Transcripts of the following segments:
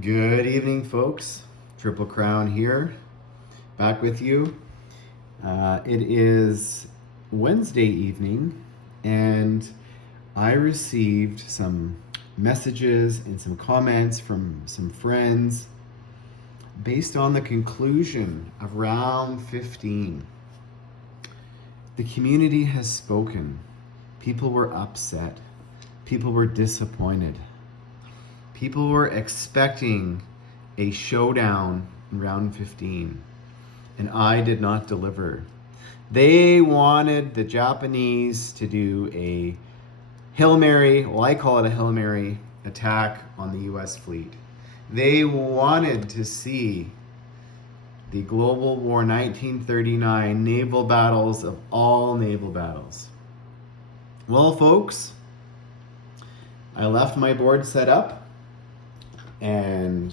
Good evening, folks. Triple Crown here, back with you. It is Wednesday evening, and I received some messages and some comments from some friends based on the conclusion of round 15. The community has spoken. People were upset. People were disappointed. People were expecting a showdown in round 15, and I did not deliver. They wanted the Japanese to do a Hail Mary, well, I call it a Hail Mary attack on the US fleet. They wanted to see the Global War 1939 naval battles of all naval battles. Well, folks, I left my board set up. And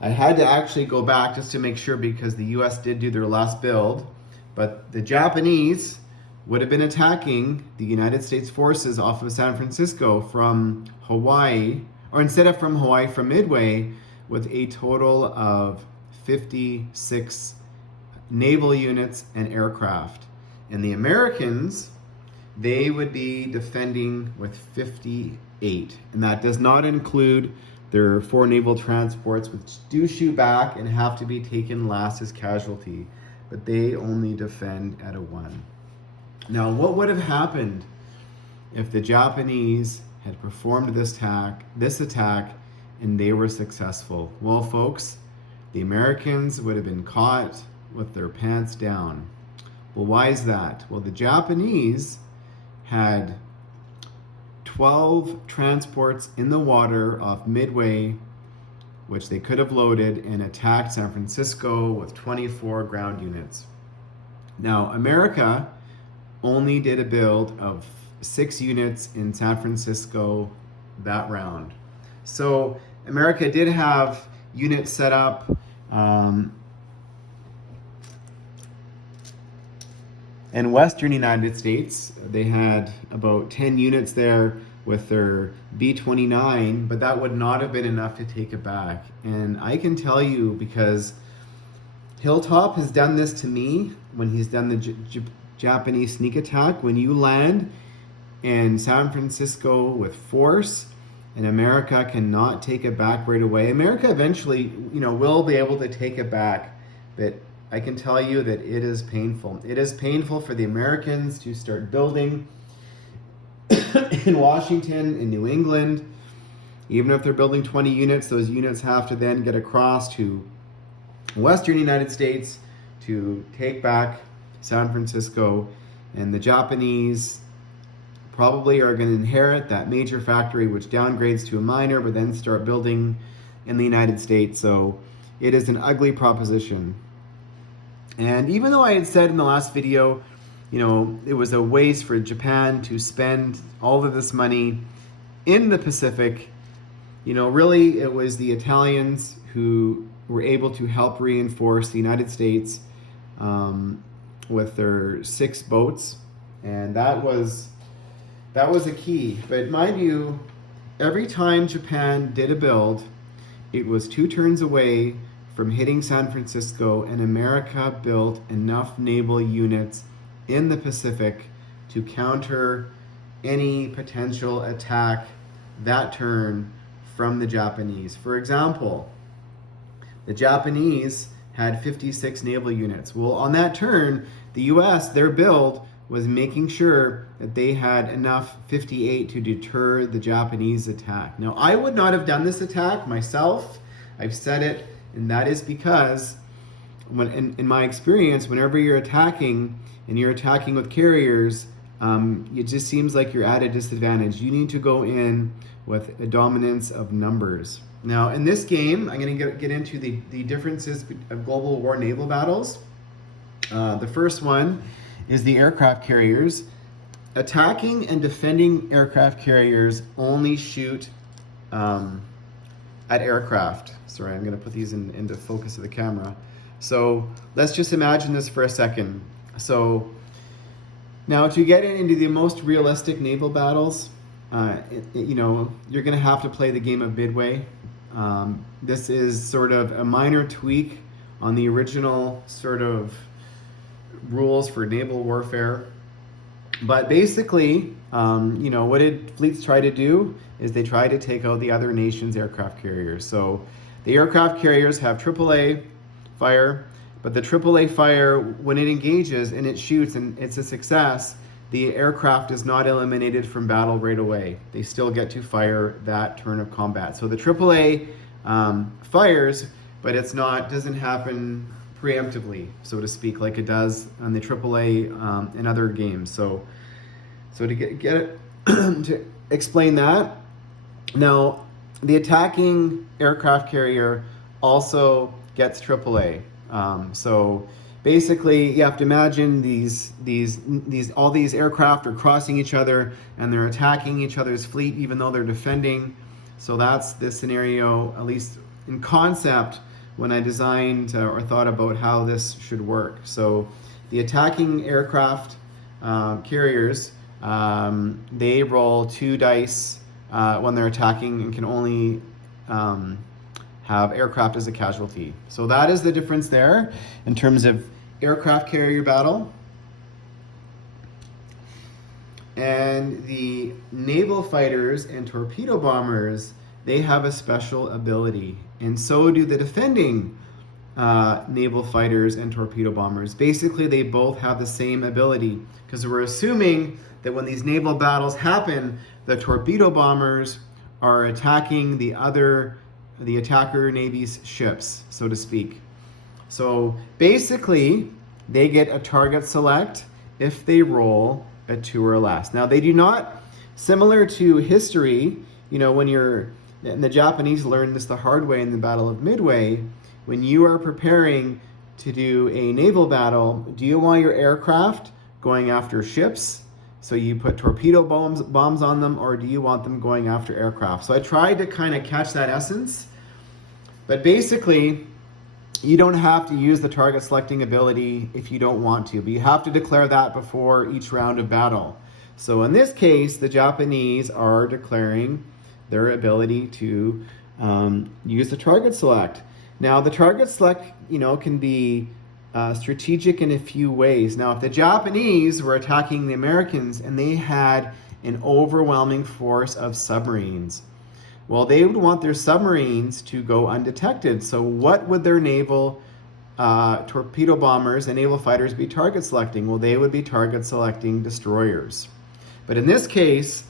I had to actually go back just to make sure, because the US did do their last build, but the Japanese would have been attacking the United States forces off of San Francisco from Hawaii, or instead of from Hawaii, from Midway, with a total of 56 naval units and aircraft. And the Americans, they would be defending with 58. And that does not include their 4 naval transports, which do shoot back and have to be taken last as casualty, but they only defend at a 1. Now, what would have happened if the Japanese had performed this attack and they were successful? Well, folks, the Americans would have been caught with their pants down. Well, why is that? Well, the Japanese had 12 transports in the water off Midway, which they could have loaded and attacked San Francisco with 24 ground units. Now, America only did a build of 6 units in San Francisco that round. So America did have units set up. In Western United States, they had about 10 units there with their B-29, but that would not have been enough to take it back. And I can tell you, because Hilltop has done this to me when he's done the Japanese sneak attack. When you land in San Francisco with force, and America cannot take it back right away. America eventually, will be able to take it back, but I can tell you that it is painful. It is painful for the Americans to start building in Washington, in New England. Even if they're building 20 units, those units have to then get across to Western United States to take back San Francisco. And the Japanese probably are going to inherit that major factory, which downgrades to a minor, but then start building in the United States. So it is an ugly proposition. And even though I had said in the last video, it was a waste for Japan to spend all of this money in the Pacific, really it was the Italians who were able to help reinforce the United States with their 6 boats. And that was a key. But mind you, every time Japan did a build, it was 2 turns away from hitting San Francisco, and America built enough naval units in the Pacific to counter any potential attack that turn from the Japanese. For example, the Japanese had 56 naval units. Well, on that turn, the US, their build was making sure that they had enough 58 to deter the Japanese attack. Now, I would not have done this attack myself. I've said it. And that is because, in my experience, whenever you're attacking and you're attacking with carriers, it just seems like you're at a disadvantage. You need to go in with a dominance of numbers. Now, in this game, I'm going to get into the differences of Global War naval battles. The first one is the aircraft carriers. Attacking and defending aircraft carriers only shoot at aircraft. Sorry, I'm going to put these into focus of the camera. So let's just imagine this for a second. So now to get into the most realistic naval battles, you're going to have to play the game of Midway. This is sort of a minor tweak on the original sort of rules for naval warfare. But basically, what did fleets try to do is they try to take out the other nation's aircraft carriers. So the aircraft carriers have AAA fire, but the AAA fire, when it engages and it shoots and it's a success, the aircraft is not eliminated from battle right away. They still get to fire that turn of combat. So the AAA fires, but doesn't happen preemptively, so to speak, like it does on the AAA in other games. So to get it to explain that, now the attacking aircraft carrier also gets AAA. So basically, you have to imagine all these aircraft are crossing each other and they're attacking each other's fleet, even though they're defending. So that's the scenario, at least in concept, when I designed or thought about how this should work. So the attacking aircraft carriers, they roll 2 dice when they're attacking and can only have aircraft as a casualty. So that is the difference there in terms of aircraft carrier battle. And the naval fighters and torpedo bombers, they have a special ability, and so do the defending naval fighters and torpedo bombers. Basically, they both have the same ability, because we're assuming that when these naval battles happen, the torpedo bombers are attacking the attacker navy's ships, so to speak. So basically, they get a target select if they roll a 2 or less. Now, they do not, similar to history, and the Japanese learned this the hard way in the Battle of Midway, when you are preparing to do a naval battle, do you want your aircraft going after ships? So you put torpedo bombs on them, or do you want them going after aircraft? So I tried to kind of catch that essence. But basically, you don't have to use the target selecting ability if you don't want to, but you have to declare that before each round of battle. So in this case, the Japanese are declaring their ability to use the target select. Now, the target select, can be strategic in a few ways. Now, if the Japanese were attacking the Americans and they had an overwhelming force of submarines, well, they would want their submarines to go undetected. So what would their naval torpedo bombers and naval fighters be target selecting? Well, they would be target selecting destroyers. But in this case,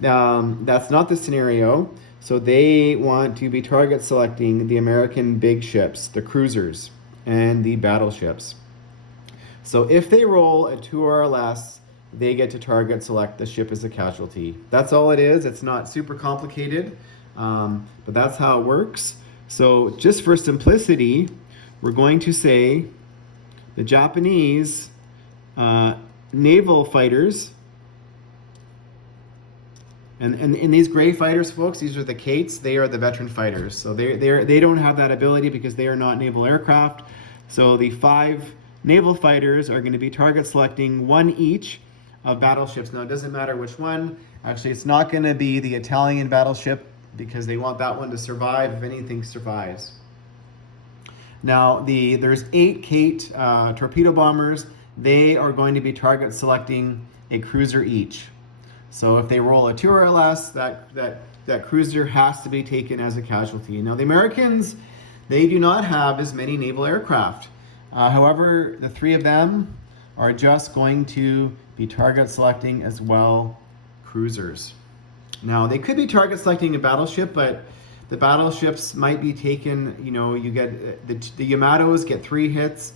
that's not the scenario. So they want to be target selecting the American big ships, the cruisers, and the battleships. So if they roll a 2 or less, they get to target select the ship as a casualty. That's all it is. It's not super complicated, but that's how it works. So just for simplicity, we're going to say the Japanese naval fighters, and these gray fighters, folks, these are the Kates. They are the veteran fighters. So they don't have that ability because they are not naval aircraft. So the 5 naval fighters are going to be target selecting 1 each of battleships. Now, it doesn't matter which one. Actually, it's not going to be the Italian battleship because they want that one to survive if anything survives. Now, there's 8 Kate torpedo bombers. They are going to be target selecting a cruiser each. So if they roll a 2 or less, that cruiser has to be taken as a casualty. Now, the Americans, they do not have as many naval aircraft. However, the 3 of them are just going to be target selecting as well cruisers. Now, they could be target selecting a battleship, but the battleships might be taken, you get the Yamatos get 3 hits,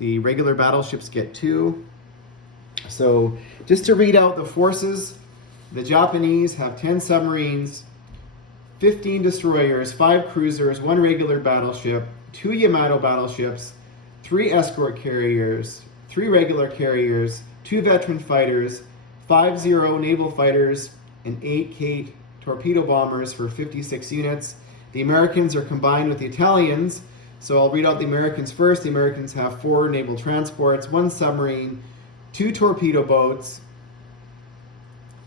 the regular battleships get 2. So just to read out the forces, the Japanese have 10 submarines, 15 destroyers, 5 cruisers, 1 regular battleship, 2 Yamato battleships, 3 escort carriers, 3 regular carriers, 2 veteran fighters, 50 naval fighters, and 8 Kate torpedo bombers for 56 units. The Americans are combined with the Italians. So I'll read out the Americans first. The Americans have 4 naval transports, 1 submarine, 2 torpedo boats,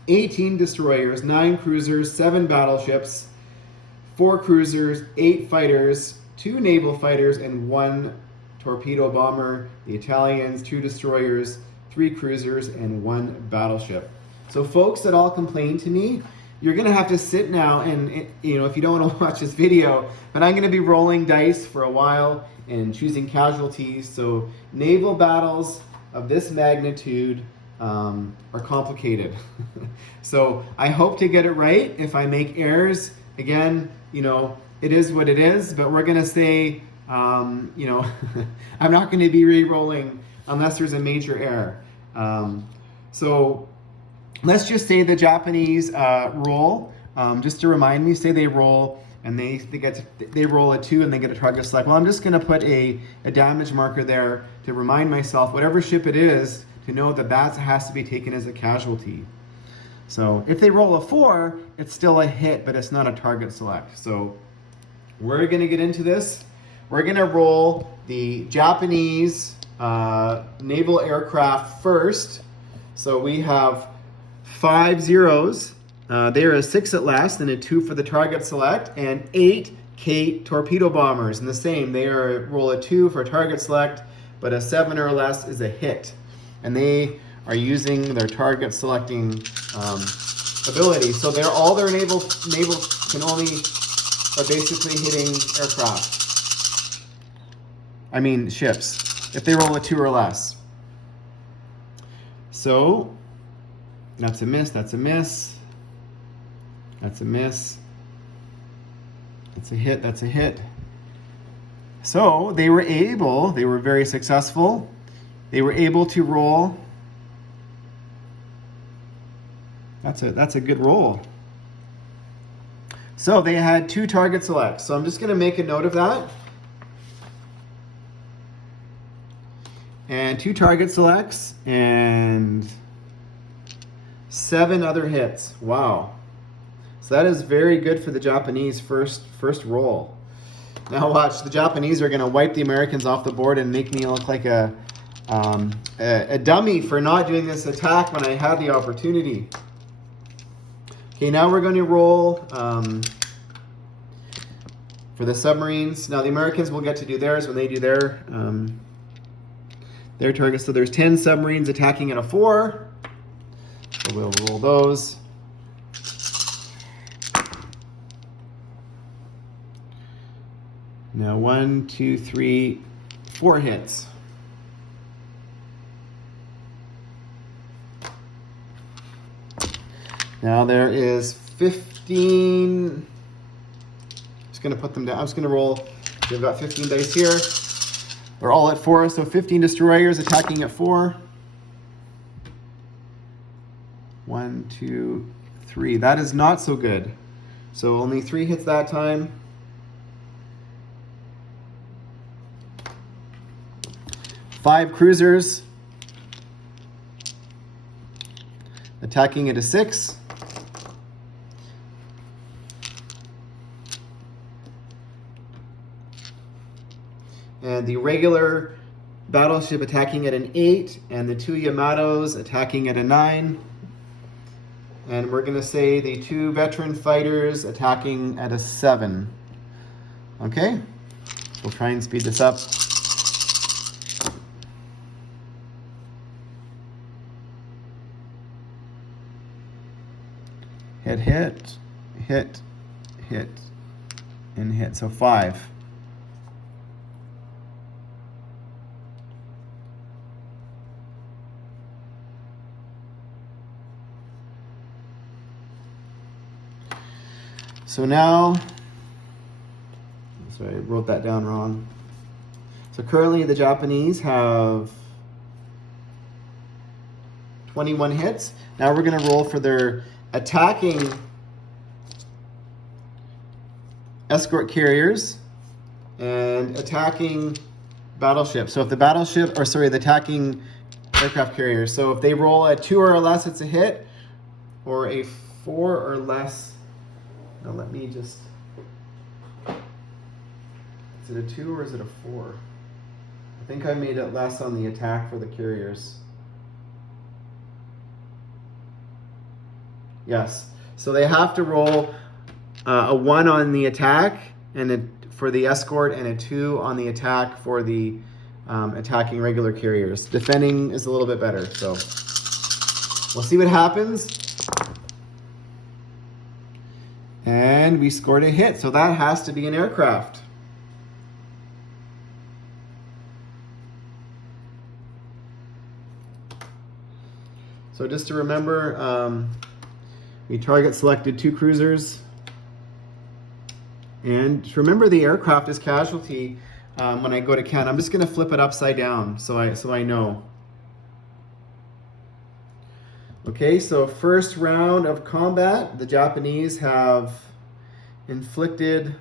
18 destroyers, 9 cruisers, 7 battleships, 4 cruisers, 8 fighters, 2 naval fighters, and 1 torpedo bomber. The Italians, 2 destroyers, 3 cruisers, and 1 battleship. So folks that all complain to me, you're gonna have to sit now and, you know, if you don't want to watch this video, but I'm gonna be rolling dice for a while and choosing casualties. So naval battles of this magnitude are complicated. So I hope to get it right. If I make errors, again, you know, it is what it is, but we're gonna say, you know, I'm not gonna be re-rolling unless there's a major error. So let's just say the Japanese roll, just to remind me, say they roll and they roll a 2 and they get a target select. Well, I'm just gonna put a damage marker there to remind myself, whatever ship it is, to know that that has to be taken as a casualty. So if they roll a 4, it's still a hit, but it's not a target select. So we're gonna get into this. We're gonna roll the Japanese naval aircraft first. So we have 5 zeros. They are a 6 at last and a 2 for the target select, and 8 Kate torpedo bombers. And the same, they are roll a 2 for target select, but a 7 or less is a hit. And they are using their target selecting ability. So all their naval can only are basically hitting aircraft. I mean ships, if they roll a 2 or less. So that's a miss, that's a miss, that's a miss, that's a hit, that's a hit. So they were very successful. They were able to roll. That's a good roll. So they had 2 target selects. So I'm just gonna make a note of that. And 2 target selects and 7 other hits. Wow. So that is very good for the Japanese first roll. Now watch, the Japanese are gonna wipe the Americans off the board and make me look like a dummy for not doing this attack when I had the opportunity. Okay, now we're going to roll for the submarines. Now the Americans will get to do theirs when they do their targets. So there's 10 submarines attacking at a 4. So we'll roll those. Now 1, 2, 3, 4 hits. Now there is 15, just gonna put them down. I'm just gonna roll, we've got 15 dice here. They're all at 4, so 15 destroyers attacking at 4. 1, 2, 3, that is not so good. So only 3 hits that time. Five cruisers attacking at a 6. And the regular battleship attacking at an 8, and the 2 Yamatos attacking at a 9. And we're gonna say the 2 veteran fighters attacking at a 7. Okay, we'll try and speed this up. Hit, hit, hit, hit, and hit. So 5. So now, sorry, I wrote that down wrong. So currently the Japanese have 21 hits. Now we're gonna roll for their attacking escort carriers and attacking battleships. So if the battleship, or sorry, the attacking aircraft carriers. So if they roll a 2 or less, it's a hit, or a 4 or less. Now let me just, is it a 2 or is it a 4? I think I made it less on the attack for the carriers. Yes, so they have to roll a 1 on the attack and for the escort, and a 2 on the attack for the attacking regular carriers. Defending is a little bit better, so we'll see what happens. And we scored a hit, so that has to be an aircraft. So just to remember, we target selected 2 cruisers. And to remember, the aircraft is casualty when I go to count. I'm just going to flip it upside down so I know. Okay, so first round of combat, the Japanese have inflicted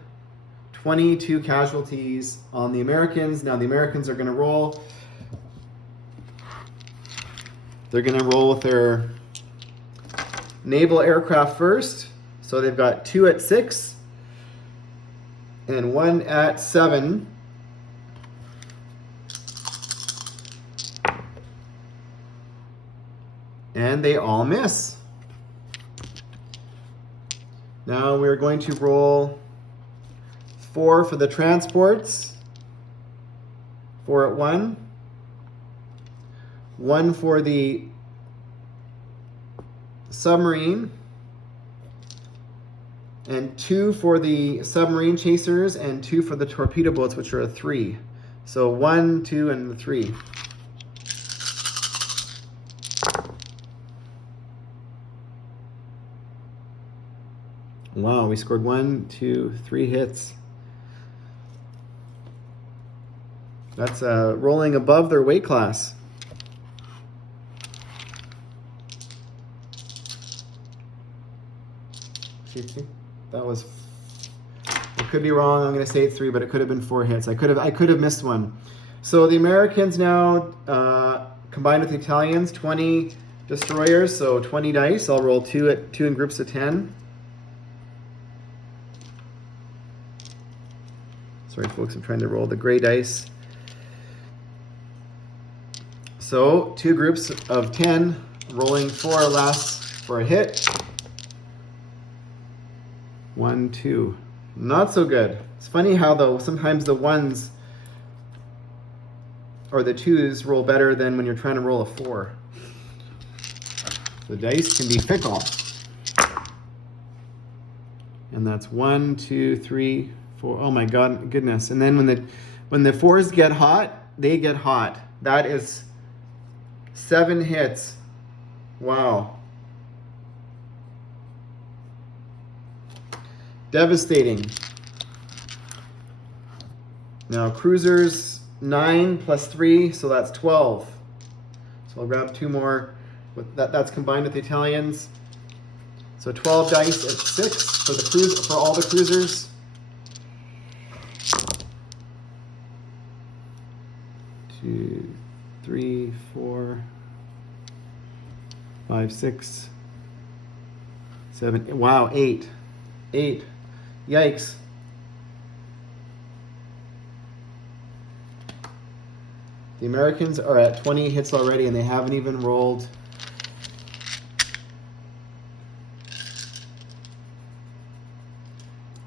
22 casualties on the Americans. Now the Americans are going to roll. They're going to roll with their naval aircraft first. So they've got 2 at 6 and 1 at 7. And they all miss. Now we're going to roll 4 for the transports. 4 at 1. 1 for the submarine. And 2 for the submarine chasers, and 2 for the torpedo boats, which are a 3. So 1, 2, and 3. Wow, we scored 1, 2, 3 hits. That's rolling above their weight class. That was, I could be wrong. I'm going to say it's 3, but it could have been 4 hits. I could have missed one. So the Americans now combined with the Italians, 20 destroyers, so 20 dice. I'll roll 2 in groups of 10. Sorry, folks, I'm trying to roll the gray dice. So 2 groups of 10, rolling 4 or less for a hit. 1, 2. Not so good. It's funny how though sometimes the 1s or the 2s roll better than when you're trying to roll a 4. The dice can be fickle. And that's 1, 2, 3, 4. Oh my goodness. And then when the 4s get hot, they get hot. That is 7 hits. Wow. Devastating. Now cruisers, 9 plus 3, so that's 12. So I'll grab 2 more. That's combined with the Italians. So 12 dice at 6 for all the cruisers. Two, 3, 4, 5, 6, 7. Wow, 8. 8. Yikes. The Americans are at 20 hits already, and they haven't even rolled.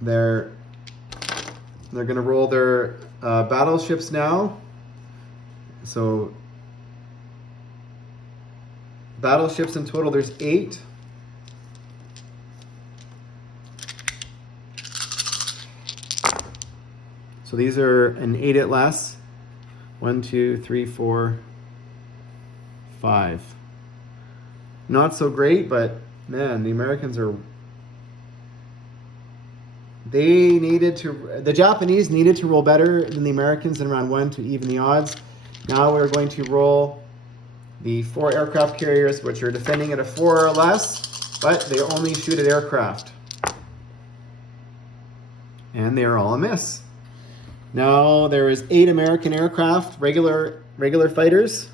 They're going to roll their battleships now. So battleships in total, there's 8. So these are an 8 at less. 1, 2, 3, 4, 5. Not so great, but man, the Americans are. The Japanese needed to roll better than the Americans in round 1 to even the odds. Now we're going to roll the 4 aircraft carriers, which are defending at a 4 or less, but they only shoot at aircraft. And they are all a miss. Now there is 8 American aircraft, regular fighters.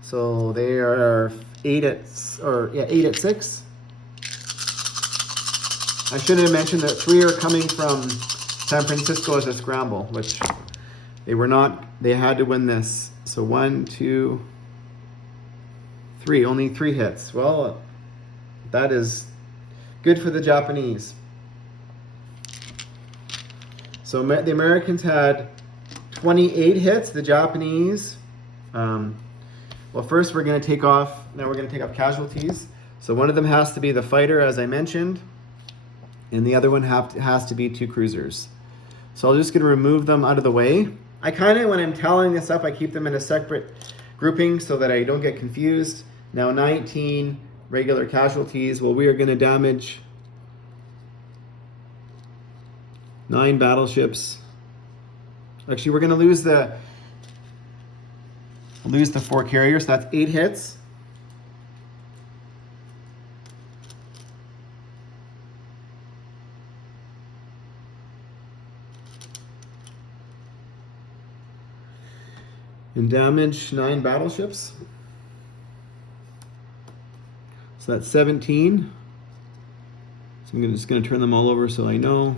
So they are 8 at 6. I should have mentioned that 3 are coming from San Francisco as a scramble, which they were not. They had to win this. So 1, 2, 3. Only 3 hits. Well, that is good for the Japanese. So the Americans had 28 hits. The Japanese, well, first we're going to take off. Now we're going to take off casualties. So one of them has to be the fighter, as I mentioned, and the other one has to be 2 cruisers. So I'm just going to remove them out of the way. I kind of, when I'm tallying this up, I keep them in a separate grouping so that I don't get confused. Now 19 regular casualties. Well, we are going to damage 9 battleships. Actually, we're going to lose the 4 carriers. So that's 8 hits. And damage 9 battleships. So that's 17. So I'm just going to turn them all over so I know.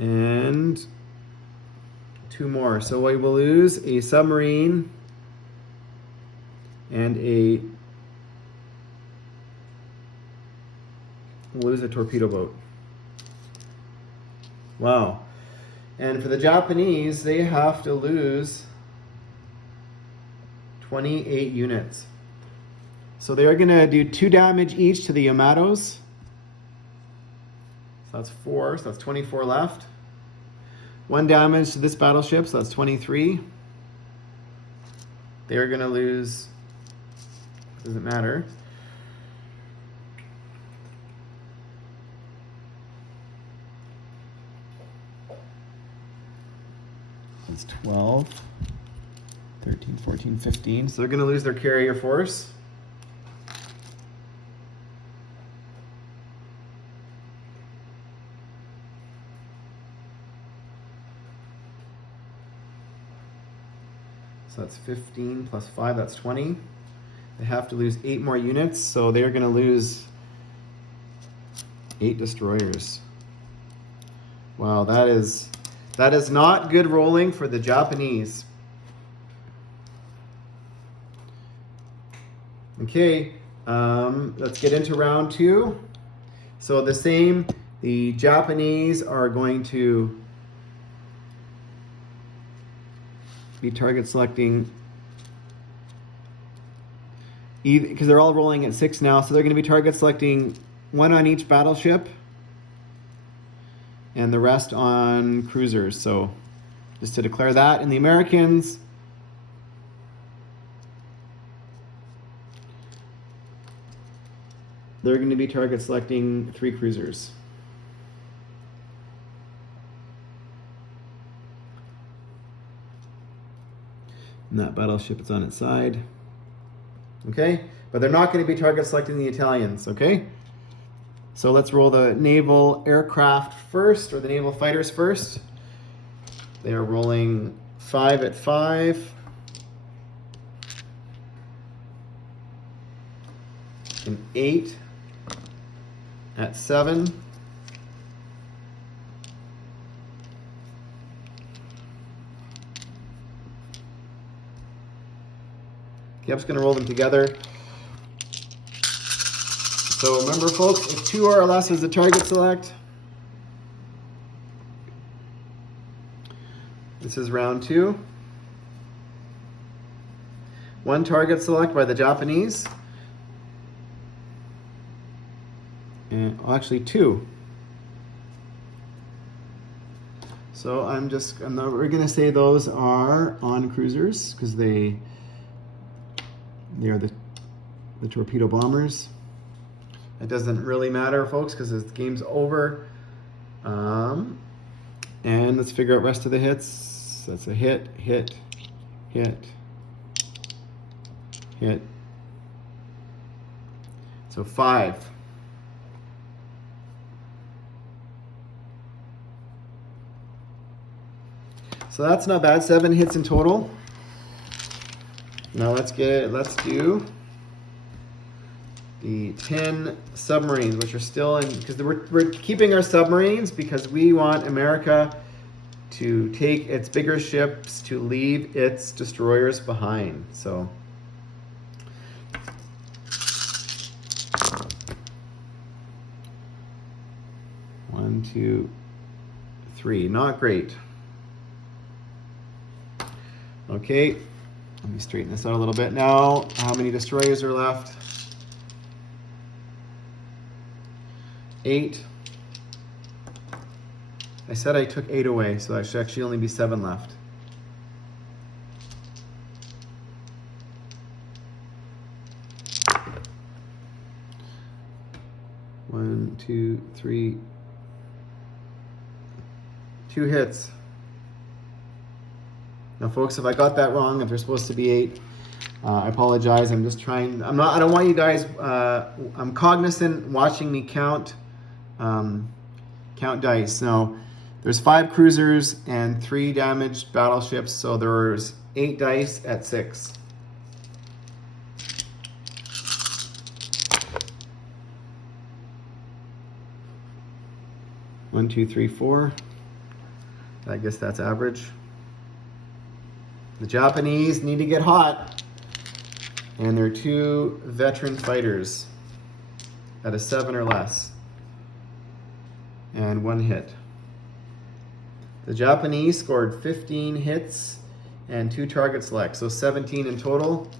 And 2 more. So we will lose a submarine and we'll lose a torpedo boat. Wow. And for the Japanese, they have to lose 28 units. So they're going to do 2 damage each to the Yamatos. So that's 4, so that's 24 left. 1 damage to this battleship, so that's 23. They're going to lose, doesn't matter. That's 12, 13, 14, 15. So they're going to lose their carrier force. So that's 15 plus 5, that's 20. They have to lose 8 more units, so they're going to lose 8 destroyers. Wow, that is not good rolling for the Japanese. Okay, let's get into round 2. So the Japanese are going to be target selecting, because they're all rolling at 6 now, so they're going to be target selecting 1 on each battleship and the rest on cruisers. So just to declare that. And the Americans, they're going to be target selecting 3 cruisers. And that battleship is on its side. Okay? But they're not going to be target selecting the Italians, okay? So let's roll the naval aircraft first, or the naval fighters first. They are rolling 5 at 5. And 8 at 7. Okay, I'm just going to roll them together. So remember, folks, if 2 or less is the target select, this is round 2. 1 target select by the Japanese. And well, actually 2. So we're going to say those are on cruisers because they are the torpedo bombers. It doesn't really matter, folks, because the game's over. And let's figure out rest of the hits. That's a hit, hit, hit, hit. So 5. So that's not bad. 7 hits in total. Now let's do the 10 submarines, which are still in, because we're keeping our submarines because we want America to take its bigger ships to leave its destroyers behind. So 1, 2, 3. Not great. Okay, let me straighten this out a little bit now. How many destroyers are left? 8. I said I took 8 away, so there should actually only be 7 left. One, two, three. 2 hits. Now, folks, if I got that wrong, if there's supposed to be 8, I apologize. I'm just trying. I don't want you guys. I'm cognizant watching me count dice. Now, there's 5 cruisers and 3 damaged battleships, so there's 8 dice at 6. One, two, three, 4. I guess that's average. The Japanese need to get hot. And they're 2 veteran fighters at a 7 or less. And 1 hit. The Japanese scored 15 hits and 2 target selects, so 17 in total.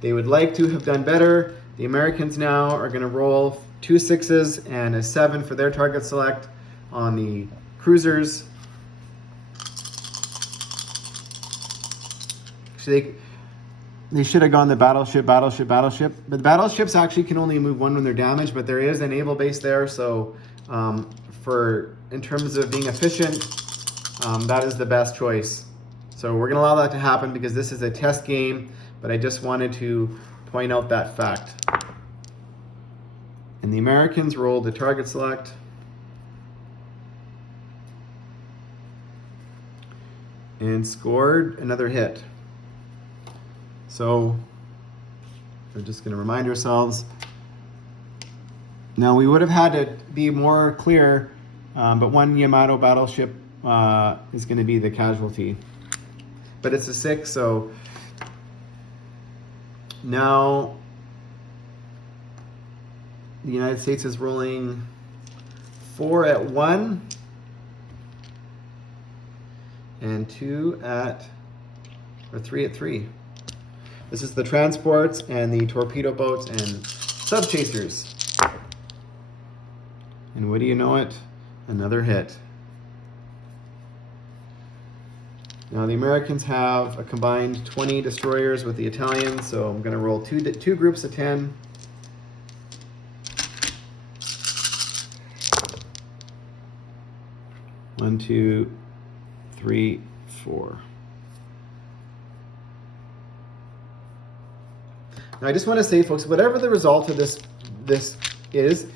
They would like to have done better. The Americans now are going to roll 2 6s and a 7 for their target select on the cruisers. Actually, they should have gone the battleship. But the battleships actually can only move 1 when they're damaged, but there is a naval base there, so in terms of being efficient, that is the best choice. So we're going to allow that to happen because this is a test game, but I just wanted to point out that fact. And the Americans rolled the target select. And scored another hit. So we're just going to remind ourselves. Now, we would have had to be more clear, but 1 Yamato battleship is going to be the casualty. But it's a 6, so now the United States is rolling 4 at 1 and 3 at 3. This is the transports and the torpedo boats and sub chasers. And what do you know it? Another hit. Now the Americans have a combined 20 destroyers with the Italians, so I'm going to roll two groups of 10. One, 2, 3, 4. Now I just want to say, folks, whatever the result of this is,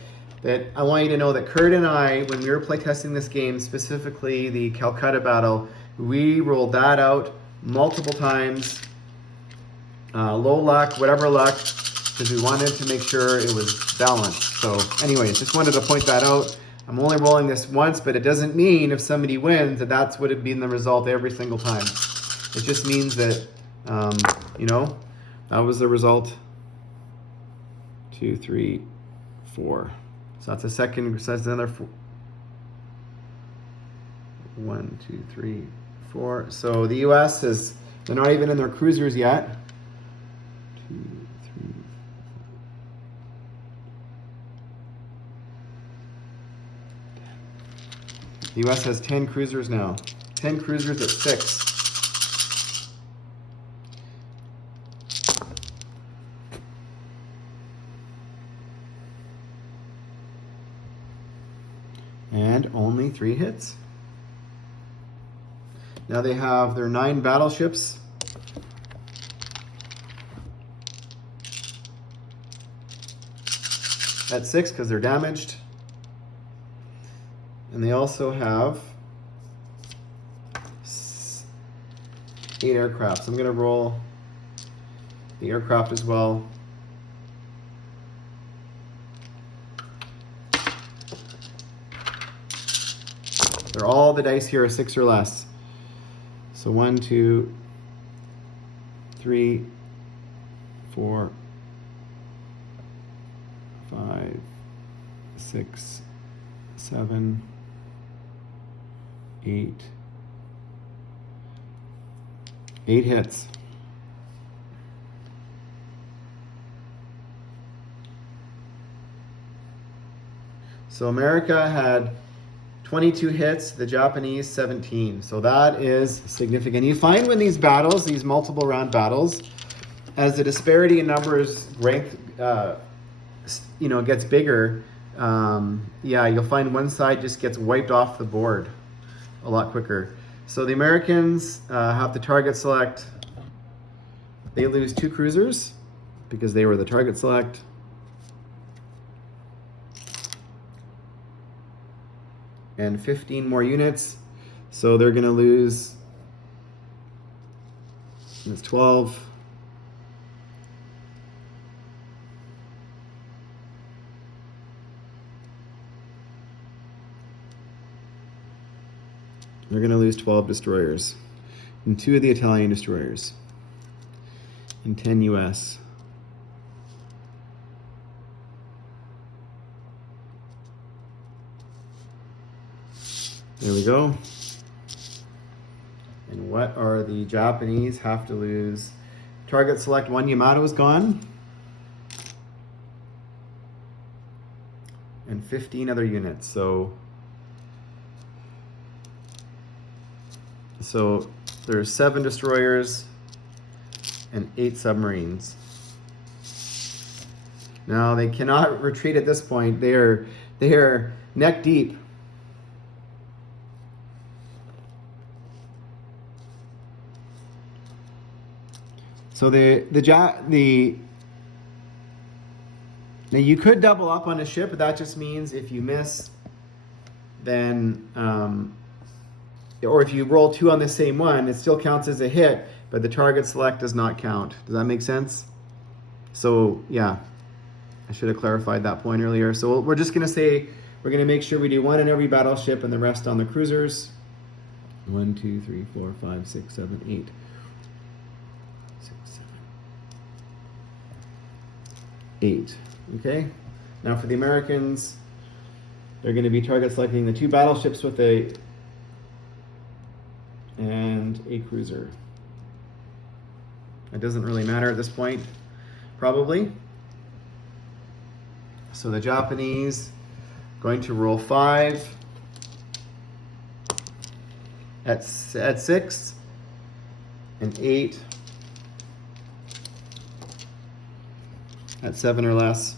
that I want you to know that Kurt and I, when we were playtesting this game, specifically the Calcutta battle, we rolled that out multiple times, low luck, whatever luck, because we wanted to make sure it was balanced. So anyways, just wanted to point that out. I'm only rolling this once, but it doesn't mean if somebody wins that that's what it'd be in the result every single time. It just means that, that was the result. 2, 3, 4. So that's a second, so that's another 4. 1, 2, 3, 4. So the U.S. they're not even in their cruisers yet. 2, 3. The U.S. has 10 cruisers now. 10 cruisers at 6. And only 3 hits. Now they have their 9 battleships. At 6 because they're damaged. And they also have 8 aircraft. So I'm going to roll the aircraft as well. All the dice here are 6 or less. So 1, 2, 3, 4, 5, 6, 7, 8 hits. So America had 22 hits, the Japanese 17. So that is significant. You find when these battles, these multiple round battles, as the disparity in numbers gets bigger, you'll find one side just gets wiped off the board a lot quicker. So the Americans have the target select. They lose 2 cruisers because they were the target select. And 15 more units. So they're going to lose, it's 12. They're going to lose 12 destroyers and 2 of the Italian destroyers and 10 US. There we go. And what are the Japanese have to lose? Target select 1 Yamato is gone. And 15 other units. So there's 7 destroyers and 8 submarines. Now they cannot retreat at this point. They are neck deep. So now you could double up on a ship, but that just means if you miss, then or if you roll 2 on the same one, it still counts as a hit, but the target select does not count. Does that make sense? So yeah, I should have clarified that point earlier. So we're just going to say we're going to make sure we do 1 in every battleship and the rest on the cruisers. 1, 2, 3, 4, 5, 6, 7, 8. 6, 7, 8. Okay. Now for the Americans, they're going to be target selecting the 2 battleships with a cruiser. It doesn't really matter at this point, probably. So the Japanese going to roll 5 at 6 and 8 at 7 or less.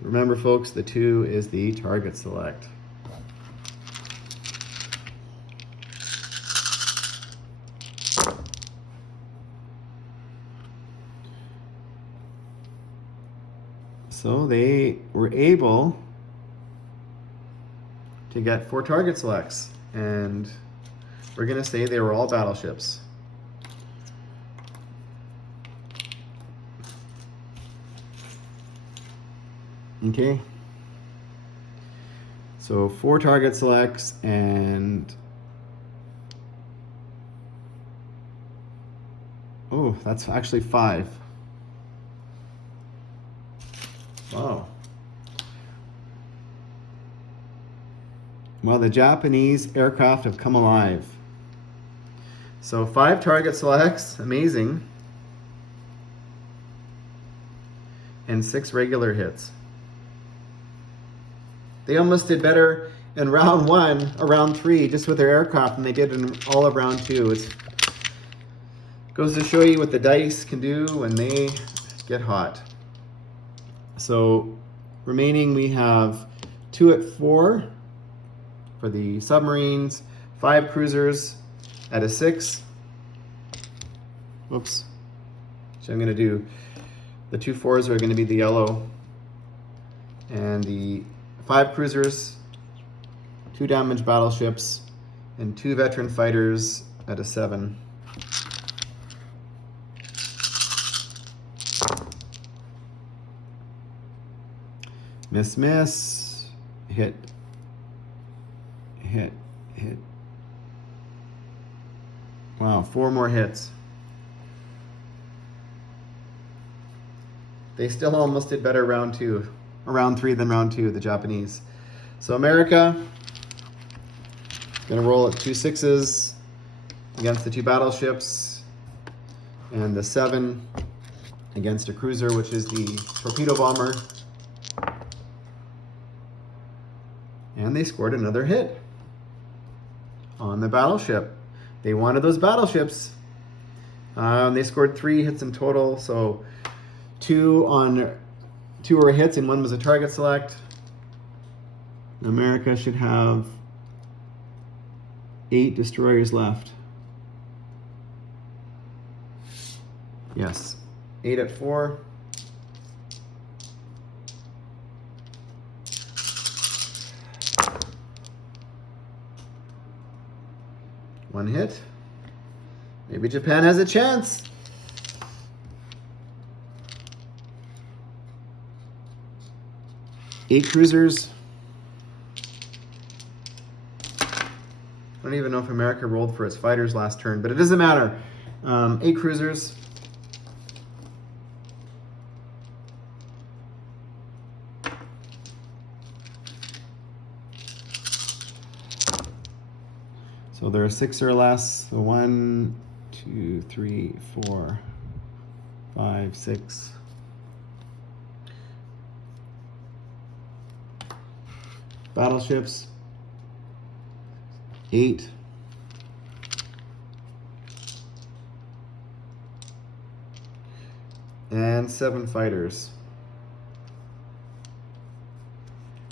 Remember, folks, the 2 is the target select. So they were able to get 4 target selects, and we're going to say they were all battleships. Okay. So 4 target selects, and oh, that's actually 5. Wow. Well, the Japanese aircraft have come alive. So 5 target selects, amazing. And 6 regular hits. They almost did better in round 1 or round 3 just with their aircraft than they did in all of round 2. It goes to show you what the dice can do when they get hot. So remaining, we have 2 at 4 for the submarines, 5 cruisers at a 6. Whoops. So I'm going to do the 2 4s are going to be the yellow, and the 5 cruisers, 2 damaged battleships, and 2 veteran fighters at a 7. Miss, miss, hit, hit, hit. Wow, 4 more hits. They still almost did better round 3 than round 2, the Japanese. So America Gonna roll at 2 6s against the 2 battleships, and the 7 against a cruiser, which is the torpedo bomber. And they scored another hit on the battleship. They wanted those battleships. They scored 3 hits in total, so 2 were hits and 1 was a target select. America should have 8 destroyers left. Yes, 8 at 4. One hit. Maybe Japan has a chance. Eight cruisers. I don't even know if America rolled for its fighters last turn, but it doesn't matter. 8 cruisers. So there are 6 or less. So 1, 2, 3, 4, 5, 6. Battleships. 8. And 7 fighters.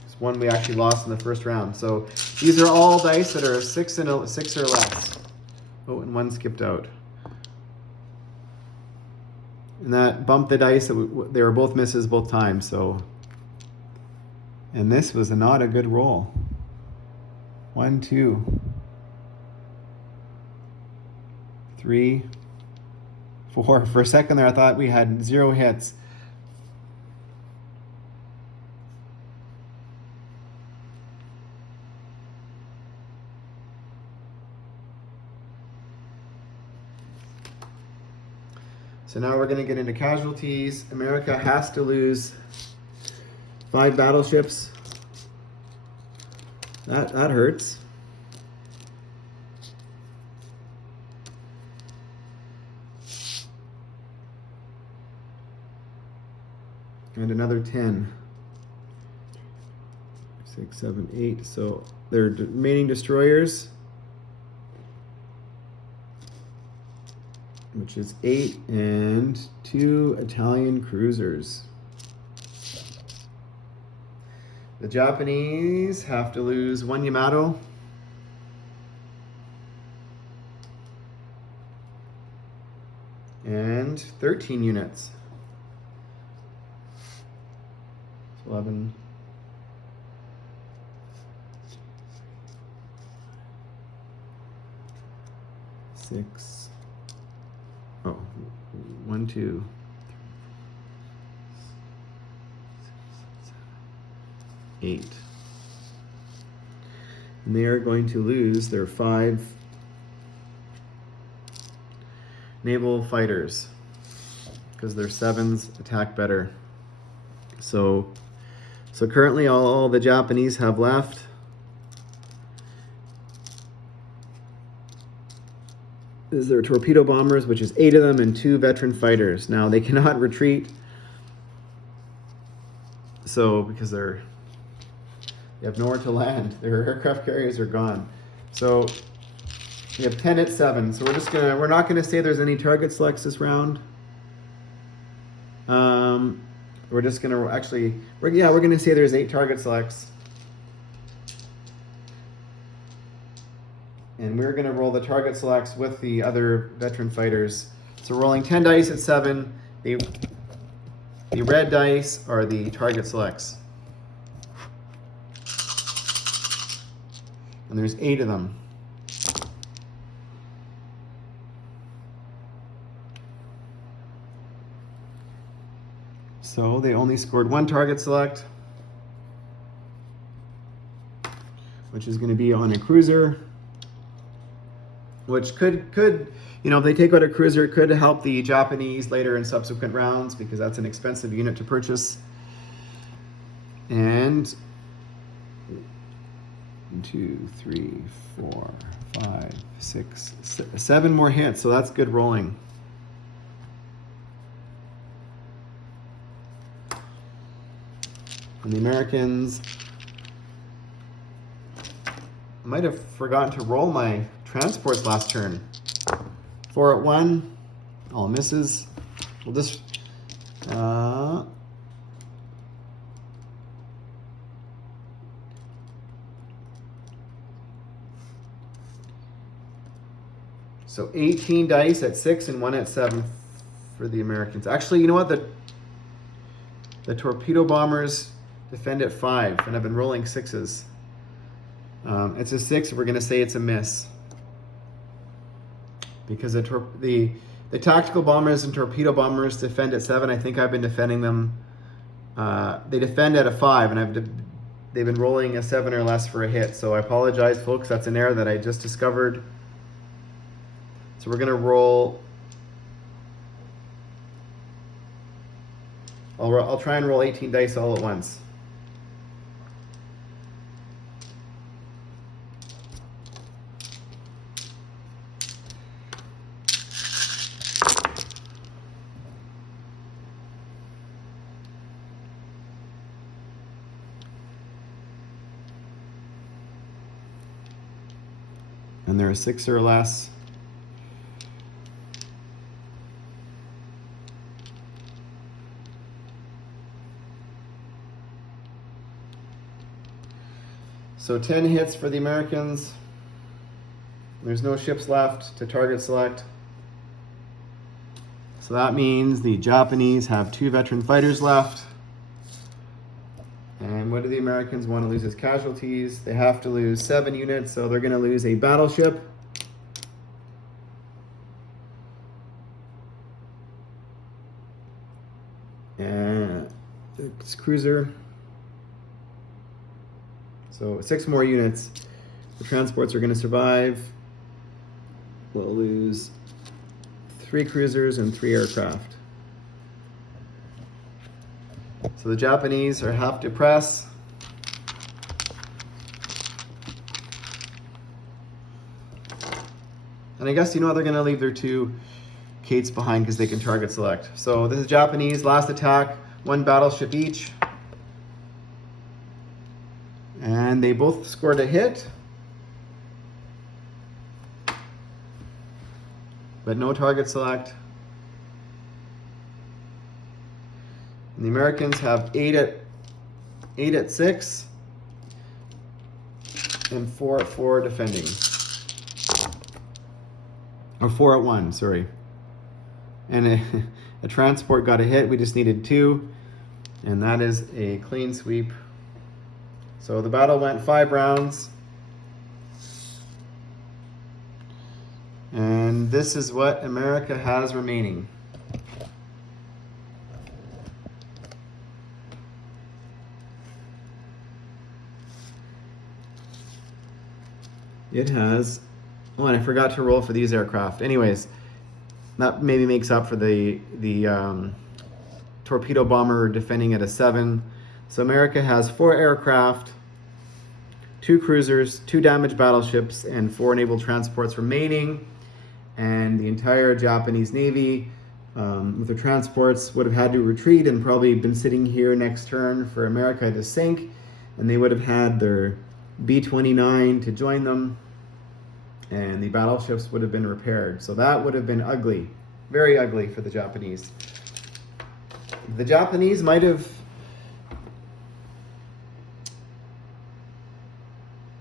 It's one we actually lost in the first round. So these are all dice that are 6 or less. Oh, and 1 skipped out. And that bumped the dice. They were both misses both times. So, and this was not a good roll. 1, 2, 3, 4. For a second there, I thought we had 0 hits. So now we're going to get into casualties. America has to lose 5 battleships. That hurts. And another 10. 6, 7, 8. So their remaining destroyers, which is 8, and 2 Italian cruisers. The Japanese have to lose 1 Yamato. And 13 units. 11. 6. Oh, 1, 2. 8. And they are going to lose their 5 naval fighters because their 7s attack better. So currently all the Japanese have left is their torpedo bombers, which is 8 of them, and 2 veteran fighters. Now they cannot retreat, so because they have nowhere to land. Their aircraft carriers are gone. So we have 10 at 7. So we're not gonna say there's any target selects this round. We're just gonna we're gonna say there's 8 target selects. And we're gonna roll the target selects with the other veteran fighters. So rolling 10 dice at 7. The red dice are the target selects. And there's 8 of them. So they only scored 1 target select, which is going to be on a cruiser, which could if they take out a cruiser, it could help the Japanese later in subsequent rounds because that's an expensive unit to purchase. And 1, 2, 3, 4, 5, 6, 7 more hits. So that's good rolling. And the Americans might have forgotten to roll my transports last turn. 4 at 1, all misses. We'll just so 18 dice at 6 and 1 at 7 for the Americans. Actually, you know what? The torpedo bombers defend at 5, and I've been rolling 6s. It's a 6. We're going to say it's a miss because the tactical bombers and torpedo bombers defend at 7. I think I've been defending them. They defend at a 5, and they've been rolling a 7 or less for a hit. So I apologize, folks. That's an error that I just discovered. So we're going to roll. I'll try and roll 18 dice all at once. And they're a 6 or less. So 10 hits for the Americans. There's no ships left to target select. So that means the Japanese have 2 veteran fighters left. And what do the Americans want to lose as casualties? They have to lose 7 units, so they're going to lose a battleship. And it's cruiser. So 6 more units. The transports are going to survive. We'll lose 3 cruisers and 3 aircraft. So the Japanese have to press. And I guess, they're going to leave their 2 Kates behind because they can target select. So this is Japanese, last attack, 1 battleship each. And they both scored a hit. But no target select. And the Americans have 8 at 6 and 4 at 4 defending. Or 4 at 1, sorry. And a transport got a hit. We just needed 2. And that is a clean sweep. So the battle went 5 rounds. And this is what America has remaining. It has, and I forgot to roll for these aircraft. Anyways, that maybe makes up for the torpedo bomber defending at a 7. So America has 4 aircraft, 2 cruisers, 2 damaged battleships, and 4 naval transports remaining. And the entire Japanese Navy, with the transports, would have had to retreat and probably been sitting here next turn for America to sink. And they would have had their B-29 to join them. And the battleships would have been repaired. So that would have been ugly, very ugly for the Japanese. The Japanese might have,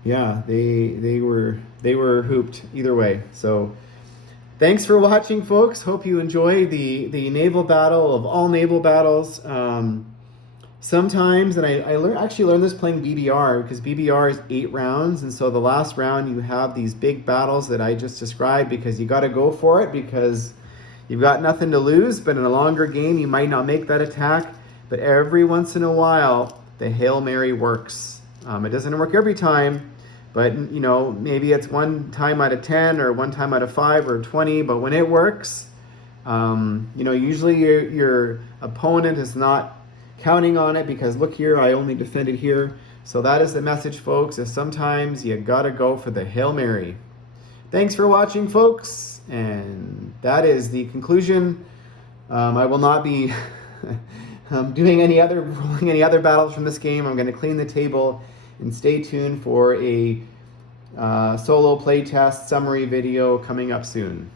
yeah, they were hooped either way. So thanks for watching, folks. Hope you enjoy the naval battle of all naval battles. Sometimes, and I actually learned this playing BBR, because BBR is 8 rounds, and so the last round you have these big battles that I just described, because you got to go for it because you've got nothing to lose. But in a longer game, you might not make that attack, but every once in a while the Hail Mary works. It doesn't work every time, but maybe it's 1 time out of 10 or 1 time out of 5 or 20. But when it works, usually your opponent is not counting on it, because look here, I only defended here. So that is the message, folks, is sometimes you gotta go for the Hail Mary. Thanks for watching, folks, and that is the conclusion. I will not be rolling any other battles from this game. I'm going to clean the table, and stay tuned for a solo playtest summary video coming up soon.